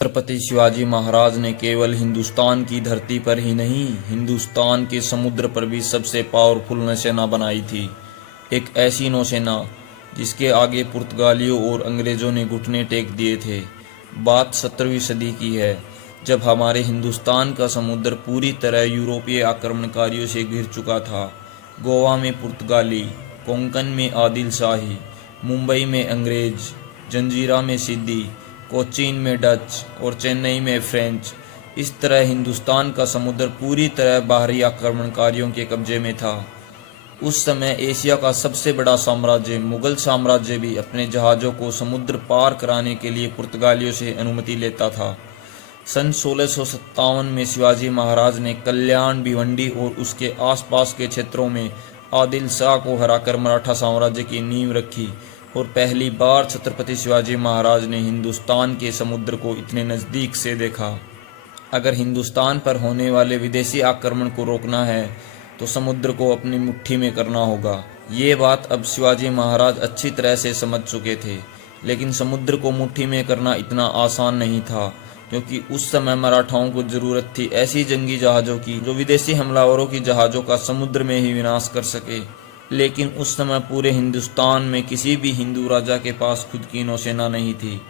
छत्रपति शिवाजी महाराज ने केवल हिंदुस्तान की धरती पर ही नहीं, हिंदुस्तान के समुद्र पर भी सबसे पावरफुल नौसेना बनाई थी। एक ऐसी नौसेना जिसके आगे पुर्तगालियों और अंग्रेज़ों ने घुटने टेक दिए थे। बात 17वीं सदी की है, जब हमारे हिंदुस्तान का समुद्र पूरी तरह यूरोपीय आक्रमणकारियों से घिर चुका था। गोवा में पुर्तगाली, कोंकण में आदिल शाही, मुंबई में अंग्रेज, जंजीरा में सिद्दी, कोचीन में डच और चेन्नई में फ्रेंच। इस तरह हिंदुस्तान का समुद्र पूरी तरह बाहरी आक्रमणकारियों के कब्जे में था। उस समय एशिया का सबसे बड़ा साम्राज्य मुगल साम्राज्य भी अपने जहाज़ों को समुद्र पार कराने के लिए पुर्तगालियों से अनुमति लेता था। सन 1657 में शिवाजी महाराज ने कल्याण, भिवंडी और उसके आसपास के क्षेत्रों में आदिल शाह को हराकर मराठा साम्राज्य की नींव रखी और पहली बार छत्रपति शिवाजी महाराज ने हिंदुस्तान के समुद्र को इतने नज़दीक से देखा। अगर हिंदुस्तान पर होने वाले विदेशी आक्रमण को रोकना है तो समुद्र को अपनी मुट्ठी में करना होगा। ये बात अब शिवाजी महाराज अच्छी तरह से समझ चुके थे, लेकिन समुद्र को मुट्ठी में करना इतना आसान नहीं था, क्योंकि उस समय मराठाओं को ज़रूरत थी ऐसी जंगी जहाज़ों की जो विदेशी हमलावरों की जहाज़ों का समुद्र में ही विनाश कर सके। लेकिन उस समय पूरे हिंदुस्तान में किसी भी हिंदू राजा के पास खुद की नौसेना नहीं थी।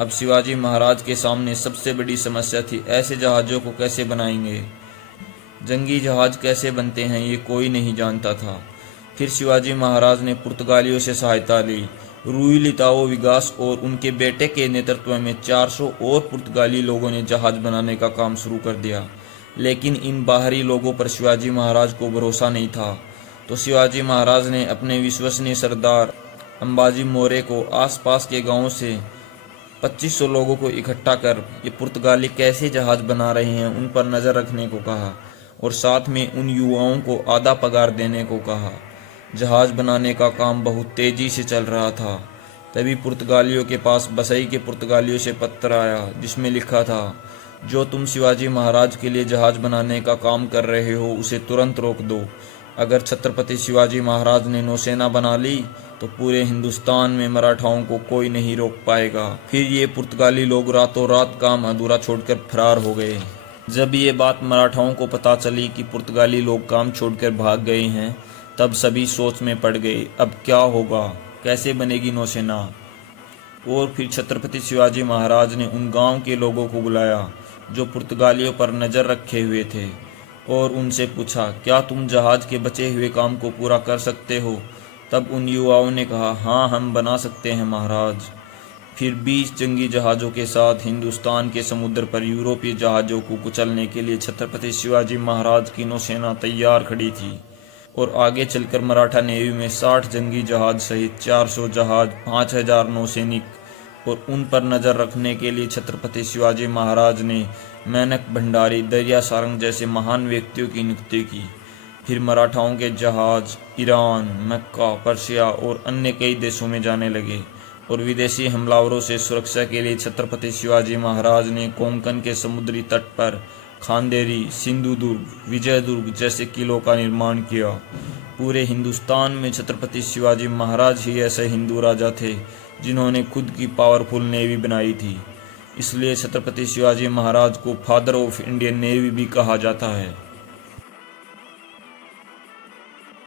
अब शिवाजी महाराज के सामने सबसे बड़ी समस्या थी, ऐसे जहाज़ों को कैसे बनाएंगे। जंगी जहाज़ कैसे बनते हैं ये कोई नहीं जानता था। फिर शिवाजी महाराज ने पुर्तगालियों से सहायता ली। रूई लिताओ विगास और उनके बेटे के नेतृत्व में 400 और पुर्तगाली लोगों ने जहाज़ बनाने का काम शुरू कर दिया। लेकिन इन बाहरी लोगों पर शिवाजी महाराज को भरोसा नहीं था, तो शिवाजी महाराज ने अपने विश्वसनीय सरदार अंबाजी मोरे को आसपास के गांवों से 2500 लोगों को इकट्ठा कर ये पुर्तगाली कैसे जहाज़ बना रहे हैं उन पर नज़र रखने को कहा और साथ में उन युवाओं को आधा पगार देने को कहा। जहाज़ बनाने का काम बहुत तेज़ी से चल रहा था। तभी पुर्तगालियों के पास बसई के पुर्तगालियों से पत्र आया, जिसमें लिखा था, जो तुम शिवाजी महाराज के लिए जहाज़ बनाने का काम कर रहे हो उसे तुरंत रोक दो। अगर छत्रपति शिवाजी महाराज ने नौसेना बना ली तो पूरे हिंदुस्तान में मराठाओं को कोई नहीं रोक पाएगा। फिर ये पुर्तगाली लोग रातों रात काम अधूरा छोड़कर फरार हो गए। जब ये बात मराठाओं को पता चली कि पुर्तगाली लोग काम छोड़कर भाग गए हैं, तब सभी सोच में पड़ गए, अब क्या होगा, कैसे बनेगी नौसेना। और फिर छत्रपति शिवाजी महाराज ने उन गांव के लोगों को बुलाया जो पुर्तगालियों पर नज़र रखे हुए थे और उनसे पूछा, क्या तुम जहाज़ के बचे हुए काम को पूरा कर सकते हो। तब उन युवाओं ने कहा, हाँ हम बना सकते हैं महाराज। फिर 20 जंगी जहाज़ों के साथ हिंदुस्तान के समुद्र पर यूरोपीय जहाज़ों को कुचलने के लिए छत्रपति शिवाजी महाराज की नौसेना तैयार खड़ी थी। और आगे चलकर मराठा नेवी में 60 जंगी जहाज़ सहित 400 जहाज़, 5000 नौसैनिक और उन पर नज़र रखने के लिए छत्रपति शिवाजी महाराज ने मेनक भंडारी, दरिया सारंग जैसे महान व्यक्तियों की नियुक्ति की। फिर मराठाओं के जहाज़ ईरान, मक्का, पर्शिया और अन्य कई देशों में जाने लगे और विदेशी हमलावरों से सुरक्षा के लिए छत्रपति शिवाजी महाराज ने कोंकण के समुद्री तट पर खांदेरी, सिंधुदुर्ग, विजयदुर्ग जैसे किलों का निर्माण किया। पूरे हिंदुस्तान में छत्रपति शिवाजी महाराज ही ऐसे हिंदू राजा थे जिन्होंने खुद की पावरफुल नेवी बनाई थी। इसलिए छत्रपति शिवाजी महाराज को फादर ऑफ इंडियन नेवी भी कहा जाता है।